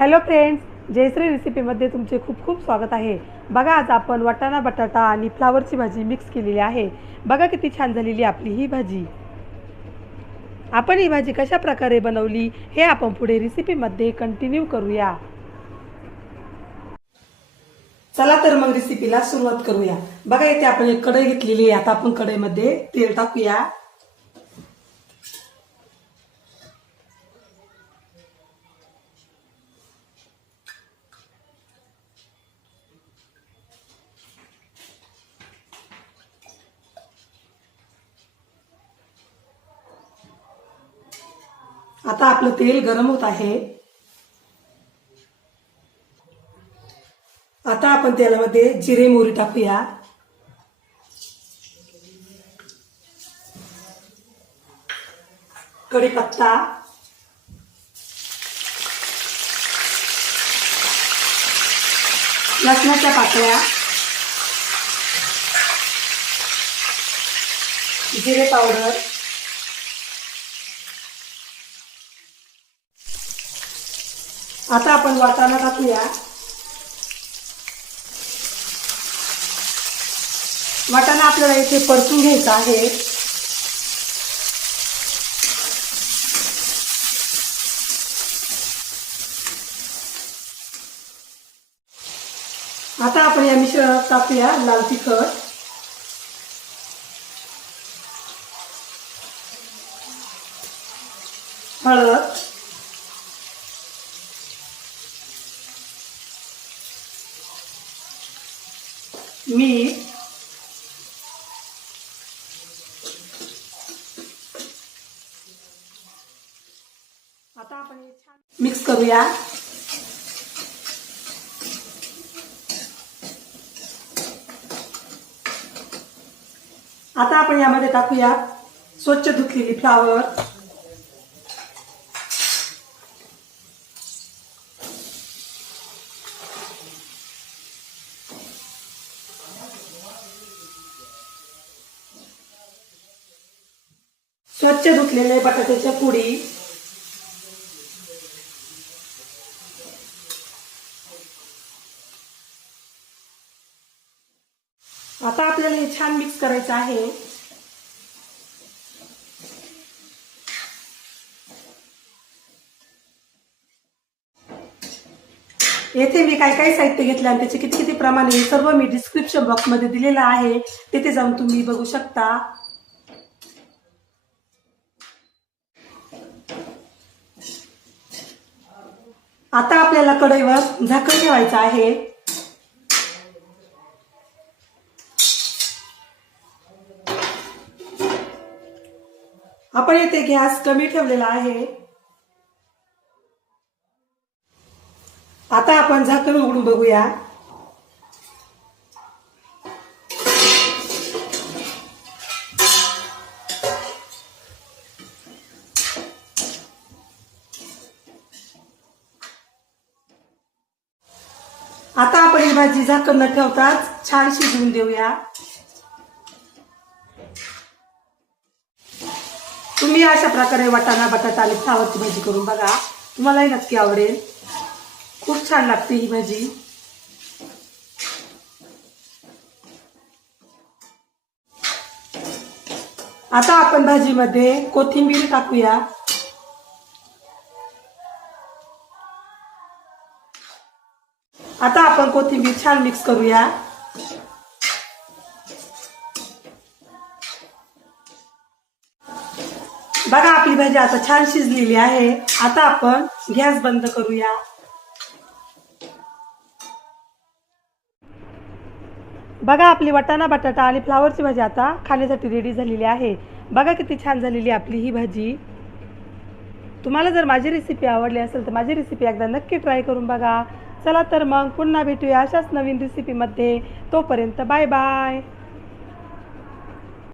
Hello friends, Jayashree रेसिपीमध्ये तुमचे खूप खूप स्वागत आहे। बघा, आज आपण वाटाणा बटाटा आणि फ्लावरची भाजी मिक्स केलेली आहे। बघा किती छान झालेली आपली ही भाजी। आपण ही भाजी कशा प्रकारे बनवली हे आपण पुढे रेसिपीमध्ये कंटिन्यू करूया। चला तर मग रेसिपीला सुरुवात करूया। बघा, इथे आपण एक कढई घेतलेली आहे। आता आपण कढईमध्ये तेल टाकूया। आता आपलं तेल गरम होत आहे। आता आपण तेलामध्ये जिरे मोहरी टाकूया। कढीपत्ता, लसणाच्या पाकळ्या, जिरे पावडर, आता आपण वाटाणा टाकूया। वाटाणा आपल्याला इथे परतून घ्यायचा आहे। आता आपण या मिश्रणात टाकूया लाल तिखट, हळद, मीठ, आता आपण हे छान मिक्स करूया। आता आपण यामध्ये टाकूया स्वच्छ धुतलेली फ्लावर, स्वच्छ धुतलेले बटाट्याच्या पुडी, आता आपल्याला हे छान मिक्स करायचं आहे। येथे मी काय काय साहित्य घेतले आणि त्याचे किती किती प्रमाण आहे सर्व मी डिस्क्रिप्शन बॉक्स मध्ये दिलेलं आहे, तिथे जाऊन तुम्ही बघू शकता। आता आपल्याला कढईवर झाकण ठेवायचं आहे। आपण येथे गॅस कमी ठेवलेला आहे। आता आपण झाकण उघडून बघूया। आता आपण ही भाजी झाकण न ठेवताच छान शिजवून देऊया। तुम्ही अशा प्रकारे वाटाणा बटाटा आणि फ्लावरची भाजी करून बघा, तुम्हालाही नक्की आवडेल। खूप छान लागते ही भाजी। आता आपण भाजीमध्ये कोथिंबीर टाकूया। आता आपण कोथिंबीर छान मिक्स करूया। बघा, आपली भाजी आता छान शिजलेली आहे। आता आपण गॅस बंद करूया। बघा, आपली वाटाणा बटाटा आणि फ्लावरची भाजी आता खाण्यासाठी रेडी झालेली आहे। बघा किती छान झालेली आपली ही भाजी। तुम्हाला जर माझी रेसिपी आवडली असेल तर माझी रेसिपी एकदा नक्की ट्राय करून बघा। चला तर मग पुन्हा भेटूया अशाच नवीन रेसिपीमध्ये। तोपर्यंत बाय बाय।